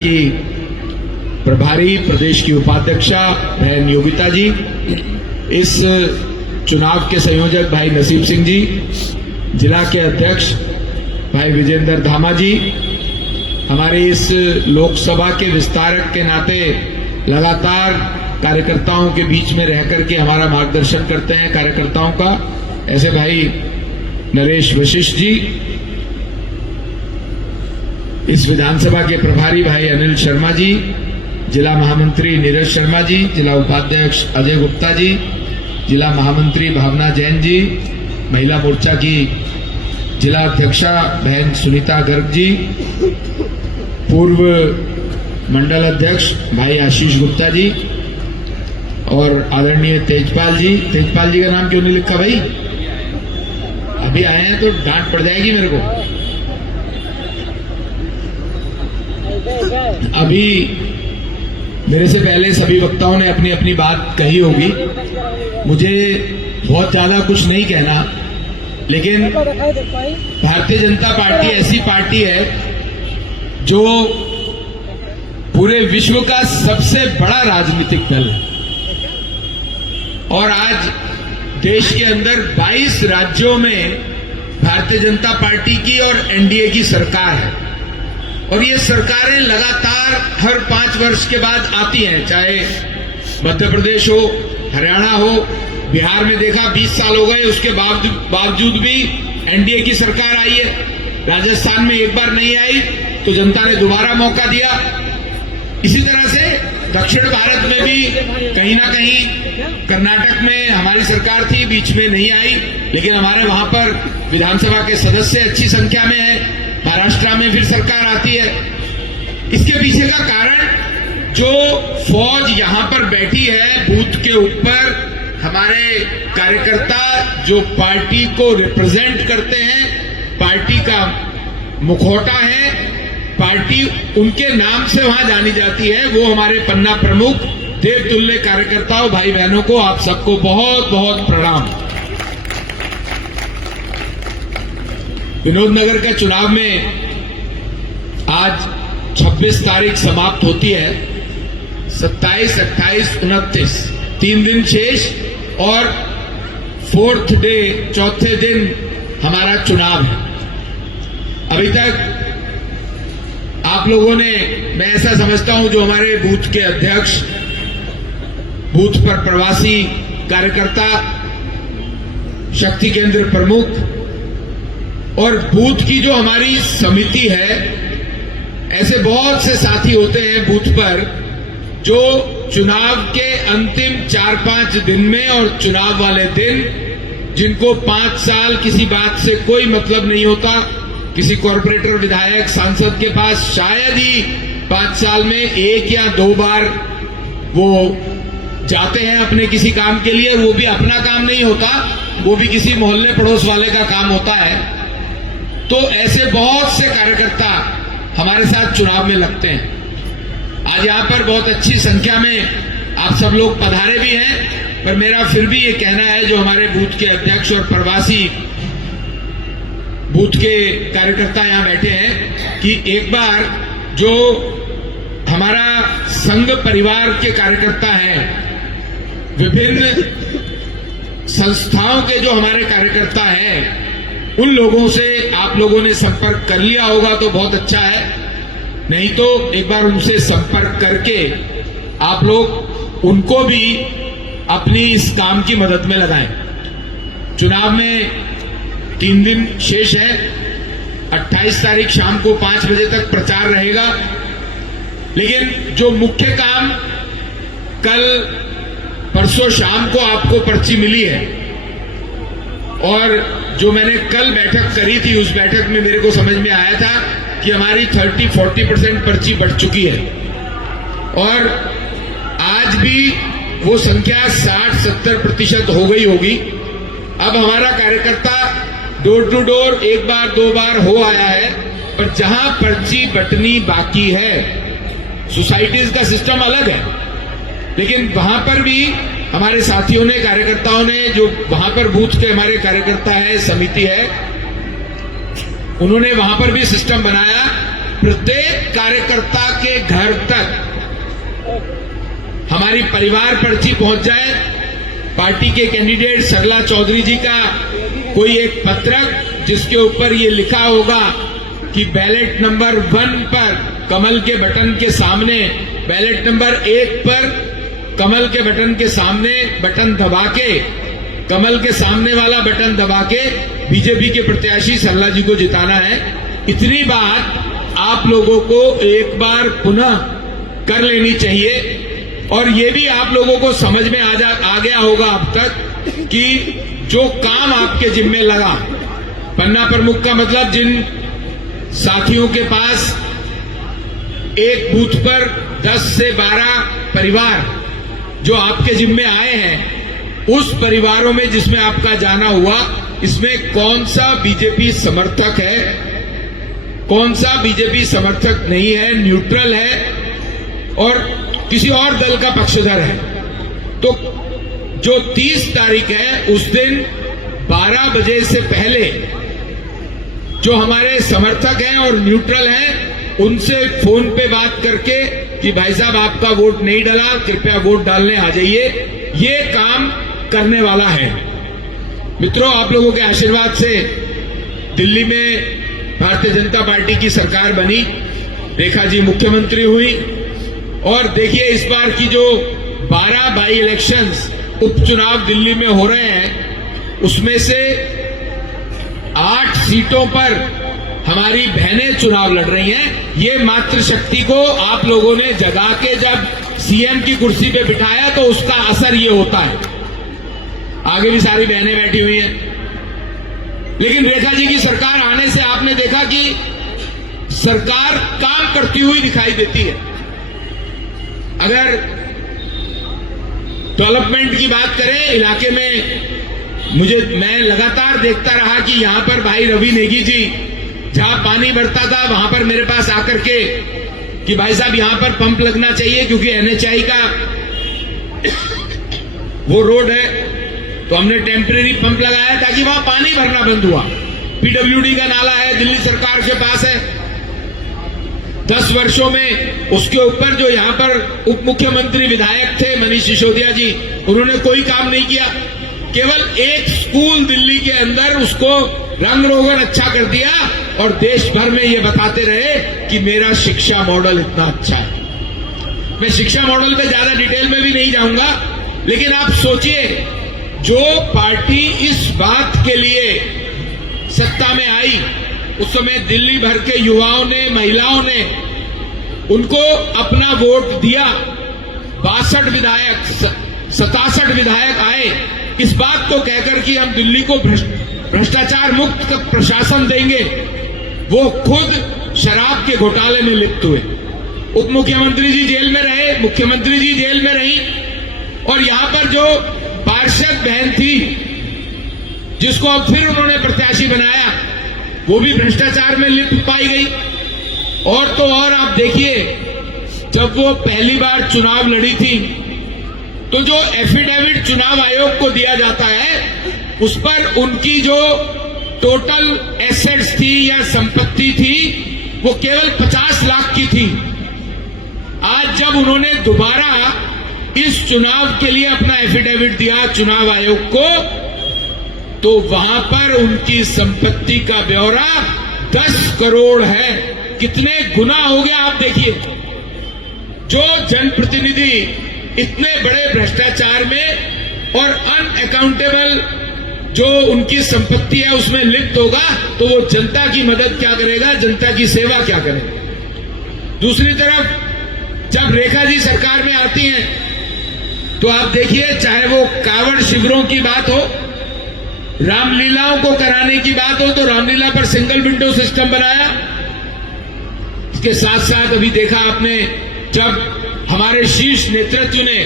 की प्रभारी प्रदेश की उपाध्यक्षा बहन योगिता जी, इस चुनाव के संयोजक भाई नसीब सिंह जी, जिला के अध्यक्ष भाई विजेंद्र धामा जी, हमारे इस लोकसभा के विस्तारक के नाते लगातार कार्यकर्ताओं के बीच में रह करके हमारा मार्गदर्शन करते हैं कार्यकर्ताओं का, ऐसे भाई नरेश वशिष्ठ जी, इस विधानसभा के प्रभारी भाई अनिल शर्मा जी, जिला महामंत्री नीरज शर्मा जी, जिला उपाध्यक्ष अजय गुप्ता जी, जिला महामंत्री भावना जैन जी, महिला मोर्चा की जिला अध्यक्षा बहन सुनीता गर्ग जी, पूर्व मंडल अध्यक्ष भाई आशीष गुप्ता जी और आदरणीय तेजपाल जी। तेजपाल जी का नाम क्यों नहीं लिखा भाई? अभी आए हैं तो डांट पड़ जाएगी मेरे को। अभी मेरे से पहले सभी वक्ताओं ने अपनी अपनी बात कही होगी, मुझे बहुत ज्यादा कुछ नहीं कहना, लेकिन भारतीय जनता पार्टी ऐसी पार्टी है जो पूरे विश्व का सबसे बड़ा राजनीतिक दल है और आज देश के अंदर 22 राज्यों में भारतीय जनता पार्टी की और एनडीए की सरकार है और ये सरकारें लगातार हर 5 वर्ष के बाद आती हैं, चाहे मध्य प्रदेश हो, हरियाणा हो, बिहार में देखा 20 साल हो गए, उसके बावजूद भी एनडीए की सरकार आई है। राजस्थान में एक बार नहीं आई तो जनता ने दोबारा मौका दिया। इसी तरह से दक्षिण भारत में भी कहीं ना कहीं कर्नाटक में हमारी सरकार थी, बीच में नहीं आई, लेकिन हमारे वहां पर विधानसभा के सदस्य अच्छी संख्या में है। महाराष्ट्र में फिर सरकार आती है। इसके पीछे का कारण जो फौज यहां पर बैठी है बूथ के ऊपर, हमारे कार्यकर्ता जो पार्टी को रिप्रेजेंट करते हैं, पार्टी का मुखौटा है, पार्टी उनके नाम से वहां जानी जाती है, वो हमारे पन्ना प्रमुख देवतुल्य कार्यकर्ताओं भाई बहनों को आप सबको बहुत बहुत प्रणाम। विनोदनगर के चुनाव में आज 26 तारीख समाप्त होती है, 27, 28, 29 3 दिन शेष और 4th डे, चौथे दिन हमारा चुनाव है। अभी तक आप लोगों ने, मैं ऐसा समझता हूं, जो हमारे बूथ के अध्यक्ष, बूथ पर प्रवासी कार्यकर्ता, शक्ति केंद्र प्रमुख और बूथ की जो हमारी समिति है, ऐसे बहुत से साथी होते हैं बूथ पर जो चुनाव के अंतिम 4-5 दिन में और चुनाव वाले दिन, जिनको 5 साल किसी बात से कोई मतलब नहीं होता, किसी कॉर्पोरेटर, विधायक, सांसद के पास शायद ही 5 साल में 1 या 2 बार वो जाते हैं अपने किसी काम के लिए, और वो भी अपना काम नहीं होता, वो भी किसी मोहल्ले पड़ोस वाले का काम होता है। तो ऐसे बहुत से कार्यकर्ता हमारे साथ चुनाव में लगते हैं। आज यहां पर बहुत अच्छी संख्या में आप सब लोग पधारे भी हैं, पर मेरा फिर भी ये कहना है, जो हमारे बूथ के अध्यक्ष और प्रवासी बूथ के कार्यकर्ता यहां बैठे हैं, कि एक बार जो हमारा संघ परिवार के कार्यकर्ता हैं, विभिन्न संस्थाओं के जो हमारे कार्यकर्ता हैं, उन लोगों से आप लोगों ने संपर्क कर लिया होगा तो बहुत अच्छा है, नहीं तो एक बार उनसे संपर्क करके आप लोग उनको भी अपनी इस काम की मदद में लगाएं। चुनाव में 3 दिन शेष है। 28 तारीख शाम को 5 बजे तक प्रचार रहेगा, लेकिन जो मुख्य काम, कल परसों शाम को आपको पर्ची मिली है और जो मैंने कल बैठक करी थी, उस बैठक में मेरे को समझ में आया था कि हमारी 30-40% पर्ची बढ़ चुकी है और आज भी वो संख्या 60-70% हो गई होगी। अब हमारा कार्यकर्ता डोर टू डोर 1 बार 2 बार हो आया है, पर जहां पर्ची बटनी बाकी है, सोसाइटीज का सिस्टम अलग है, लेकिन वहां पर भी हमारे साथियों ने, कार्यकर्ताओं ने, जो वहां पर बूथ के हमारे कार्यकर्ता है, समिति है, उन्होंने वहां पर भी सिस्टम बनाया। प्रत्येक कार्यकर्ता के घर तक हमारी परिवार पर्ची पहुंच जाए। पार्टी के कैंडिडेट सरला चौधरी जी का कोई एक पत्रक जिसके ऊपर ये लिखा होगा कि बैलेट नंबर 1 पर कमल के बटन के सामने, बैलेट नंबर 1 पर कमल के बटन के सामने बटन दबा के, कमल के सामने वाला बटन दबा के बीजेपी के प्रत्याशी सरला जी को जिताना है। इतनी बात आप लोगों को एक बार पुनः कर लेनी चाहिए। और ये भी आप लोगों को समझ में आ गया होगा अब तक कि जो काम आपके जिम्मे लगा, पन्ना प्रमुख का मतलब जिन साथियों के पास एक बूथ पर 10 से 12 परिवार जो आपके जिम्मे आए हैं, उस परिवारों में जिसमें आपका जाना हुआ, इसमें कौन सा बीजेपी समर्थक है, कौन सा बीजेपी समर्थक नहीं है, न्यूट्रल है और किसी और दल का पक्षधर है। तो जो 30 तारीख है उस दिन 12 बजे से पहले जो हमारे समर्थक हैं और न्यूट्रल हैं, उनसे फोन पे बात करके कि भाई साहब आपका वोट नहीं डाला, कृपया वोट डालने आ जाइए, ये काम करने वाला है। मित्रों, आप लोगों के आशीर्वाद से दिल्ली में भारतीय जनता पार्टी की सरकार बनी, रेखा जी मुख्यमंत्री हुई और देखिए इस बार की जो 12 बाई इलेक्शंस उपचुनाव दिल्ली में हो रहे हैं, उसमें से 8 सीटों पर हमारी बहनें चुनाव लड़ रही हैं। ये मातृशक्ति को आप लोगों ने जगा के जब सीएम की कुर्सी पे बिठाया तो उसका असर ये होता है। आगे भी सारी बहनें बैठी हुई हैं, लेकिन रेखा जी की सरकार आने से आपने देखा कि सरकार काम करती हुई दिखाई देती है। अगर डेवलपमेंट की बात करें इलाके में, मैं लगातार देखता रहा कि यहां पर भाई रवि नेगी जी जहां पानी भरता था वहां पर मेरे पास आकर के कि भाई साहब यहां पर पंप लगना चाहिए क्योंकि एनएचआई का वो रोड है, तो हमने टेम्परेरी पंप लगाया ताकि वहां पानी भरना बंद हुआ। पीडब्ल्यूडी का नाला है, दिल्ली सरकार के पास है। 10 वर्षों में उसके ऊपर जो यहां पर उप मुख्यमंत्री विधायक थे मनीष सिसोदिया जी, उन्होंने कोई काम नहीं किया। केवल एक स्कूल दिल्ली के अंदर उसको रंग रोगन अच्छा कर दिया और देश भर में ये बताते रहे कि मेरा शिक्षा मॉडल इतना अच्छा है। मैं शिक्षा मॉडल पे ज्यादा डिटेल में भी नहीं जाऊंगा, लेकिन आप सोचिए जो पार्टी इस बात के लिए सत्ता में आई, उस समय दिल्ली भर के युवाओं ने, महिलाओं ने उनको अपना वोट दिया। 62 विधायक, 67 विधायक आए इस बात को कहकर कि हम दिल्ली को भ्रष्टाचार मुक्त प्रशासन देंगे। वो खुद शराब के घोटाले में लिप्त हुए। उप मुख्यमंत्री जी जेल में रहे, मुख्यमंत्री जी जेल में रही और यहां पर जो पार्षद बहन थी जिसको अब फिर उन्होंने प्रत्याशी बनाया, वो भी भ्रष्टाचार में लिप्त पाई गई। और तो और आप देखिए, जब वो पहली बार चुनाव लड़ी थी तो जो एफिडेविट चुनाव आयोग को दिया जाता है उस पर उनकी जो टोटल एसेट्स थी या संपत्ति थी वो केवल 50 लाख की थी। आज जब उन्होंने दोबारा इस चुनाव के लिए अपना एफिडेविट दिया चुनाव आयोग को, तो वहां पर उनकी संपत्ति का ब्यौरा 10 करोड़ है। कितने गुना हो गया आप देखिए। जो जनप्रतिनिधि इतने बड़े भ्रष्टाचार में और अनअकाउंटेबल जो उनकी संपत्ति है उसमें लिप्त होगा, तो वो जनता की मदद क्या करेगा, जनता की सेवा क्या करेगा। दूसरी तरफ जब रेखा जी सरकार में आती हैं तो आप देखिए, चाहे वो कांवड़ शिविरों की बात हो, रामलीलाओं को कराने की बात हो, तो रामलीला पर सिंगल विंडो सिस्टम बनाया। इसके साथ साथ अभी देखा आपने जब हमारे शीर्ष नेतृत्व ने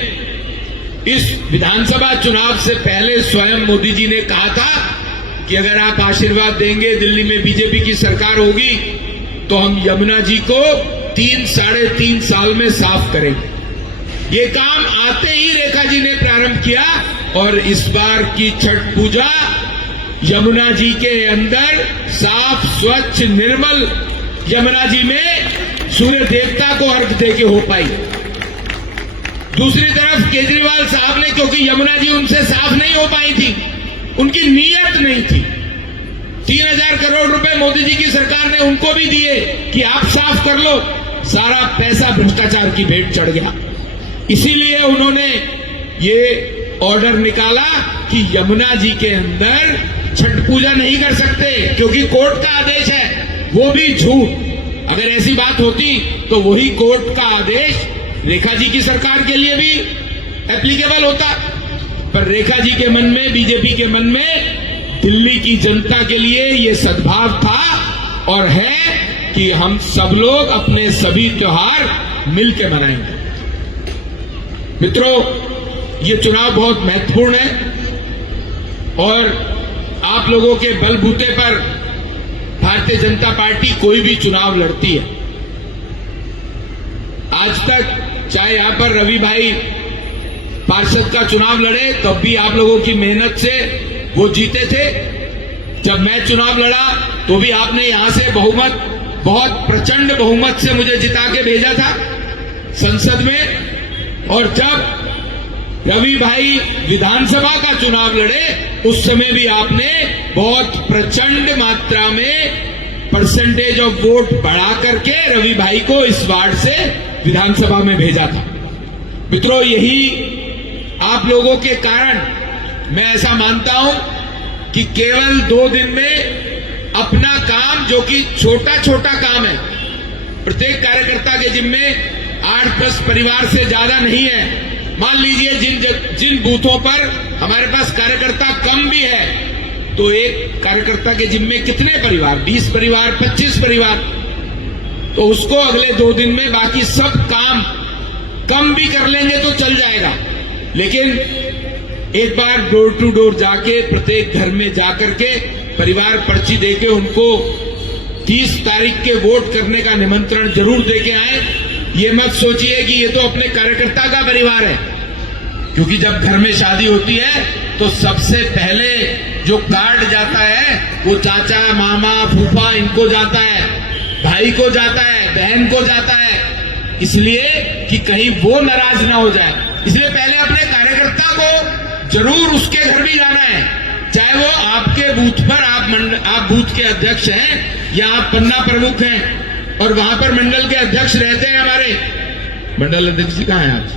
इस विधानसभा चुनाव से पहले स्वयं मोदी जी ने कहा था कि अगर आप आशीर्वाद देंगे दिल्ली में बीजेपी की सरकार होगी तो हम यमुना जी को 3-3.5 साल में साफ करेंगे। ये काम आते ही रेखा जी ने प्रारंभ किया और इस बार की छठ पूजा यमुना जी के अंदर साफ, स्वच्छ, निर्मल यमुना जी में सूर्य देवता को अर्घ देके हो पाई। दूसरी तरफ केजरीवाल साहब ने, क्योंकि यमुना जी उनसे साफ नहीं हो पाई थी, उनकी नीयत नहीं थी, 3000 करोड़ रुपए मोदी जी की सरकार ने उनको भी दिए कि आप साफ कर लो, सारा पैसा भ्रष्टाचार की भेंट चढ़ गया। इसीलिए उन्होंने ये ऑर्डर निकाला कि यमुना जी के अंदर छठ पूजा नहीं कर सकते, क्योंकि कोर्ट का आदेश है, वो भी झूठ। अगर ऐसी बात होती तो वही कोर्ट का आदेश रेखा जी की सरकार के लिए भी एप्लीकेबल होता, पर रेखा जी के मन में, बीजेपी के मन में दिल्ली की जनता के लिए ये सद्भाव था और है कि हम सब लोग अपने सभी त्योहार मिलकर मनाएंगे। मित्रों, ये चुनाव बहुत महत्वपूर्ण है और आप लोगों के बलबूते पर भारतीय जनता पार्टी कोई भी चुनाव लड़ती है। आज तक चाहे यहां पर रवि भाई पार्षद का चुनाव लड़े तब भी आप लोगों की मेहनत से वो जीते थे। जब मैं चुनाव लड़ा तो भी आपने यहां से बहुमत, बहुत प्रचंड बहुमत से मुझे जिता के भेजा था संसद में। और जब रवि भाई विधानसभा का चुनाव लड़े उस समय भी आपने बहुत प्रचंड मात्रा में परसेंटेज ऑफ वोट बढ़ा करके रवि भाई को इस वार्ड से विधानसभा में भेजा था। मित्रों, यही आप लोगों के कारण मैं ऐसा मानता हूं कि केवल 2 दिन में अपना काम, जो कि छोटा छोटा काम है, प्रत्येक कार्यकर्ता के जिम्मे 8-10 परिवार से ज्यादा नहीं है। मान लीजिए जिन बूथों पर हमारे पास कार्यकर्ता कम भी है तो एक कार्यकर्ता के जिम्मे कितने परिवार, 20 परिवार, 25 परिवार, तो उसको अगले 2 दिन में बाकी सब काम कम भी कर लेंगे तो चल जाएगा। लेकिन एक बार डोर टू डोर जाके, प्रत्येक घर में जाकर के परिवार पर्ची देके उनको 30 तारीख के वोट करने का निमंत्रण जरूर देके आए। ये मत सोचिए कि ये तो अपने कार्यकर्ता का परिवार है, क्योंकि जब घर में शादी होती है तो सबसे पहले जो कार्ड जाता है वो चाचा, मामा, फूफा इनको जाता है, भाई को जाता है, बहन को जाता है, इसलिए कि कहीं वो नाराज ना हो जाए। इसलिए पहले अपने कार्यकर्ता को जरूर उसके घर भी जाना है, चाहे वो आपके बूथ पर आप बूथ के अध्यक्ष हैं या आप पन्ना प्रमुख हैं और वहां पर मंडल के अध्यक्ष रहते हैं। हमारे मंडल अध्यक्ष जी कहाँ हैं आज?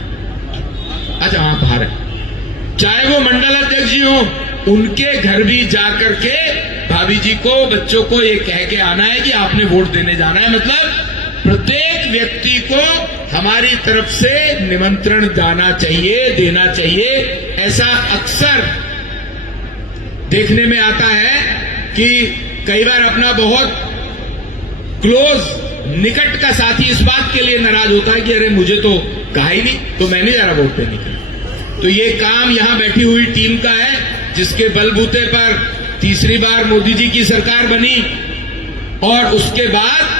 अच्छा, वहां बाहर है। चाहे वो मंडल अध्यक्ष जी हो, उनके घर भी जाकर के भाभी जी को, बच्चों को ये कह के आना है कि आपने वोट देने जाना है। मतलब प्रत्येक व्यक्ति को हमारी तरफ से निमंत्रण जाना चाहिए, देना चाहिए। ऐसा अक्सर देखने में आता है कि कई बार अपना बहुत क्लोज, निकट का साथी इस बात के लिए नाराज होता है कि अरे मुझे तो कहा ही नहीं, तो मैं नहीं जा रहा वोट देने के लिए। तो ये काम यहां बैठी हुई टीम का है, जिसके बलबूते पर तीसरी बार मोदी जी की सरकार बनी और उसके बाद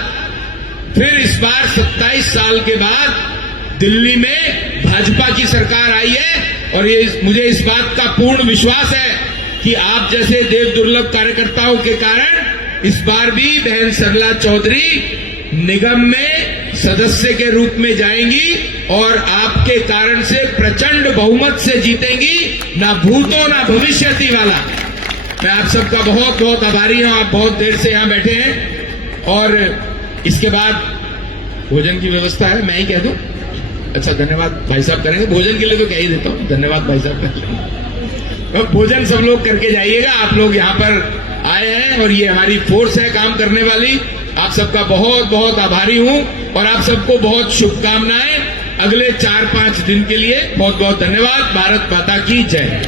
फिर इस बार 27 साल के बाद दिल्ली में भाजपा की सरकार आई है। और ये मुझे इस बात का पूर्ण विश्वास है कि आप जैसे देव दुर्लभ कार्यकर्ताओं के कारण इस बार भी बहन सरला चौधरी निगम में सदस्य के रूप में जाएंगी और आपके कारण से प्रचंड बहुमत से जीतेंगी, ना भूतो ना भविष्यति वाला। मैं आप सबका बहुत बहुत आभारी हूं। आप बहुत देर से यहां बैठे हैं और इसके बाद भोजन की व्यवस्था है, मैं ही कह दूं? अच्छा, धन्यवाद भाई साहब करेंगे। भोजन के लिए तो कह ही देता हूं, धन्यवाद भाई साहब करेंगे। भोजन सब लोग करके जाइएगा। आप लोग यहाँ पर आए हैं और ये हमारी फोर्स है काम करने वाली। आप सबका बहुत बहुत आभारी हूं और आप सबको बहुत शुभकामनाएं अगले 4-5 दिन के लिए। बहुत बहुत धन्यवाद। भारत माता की जय।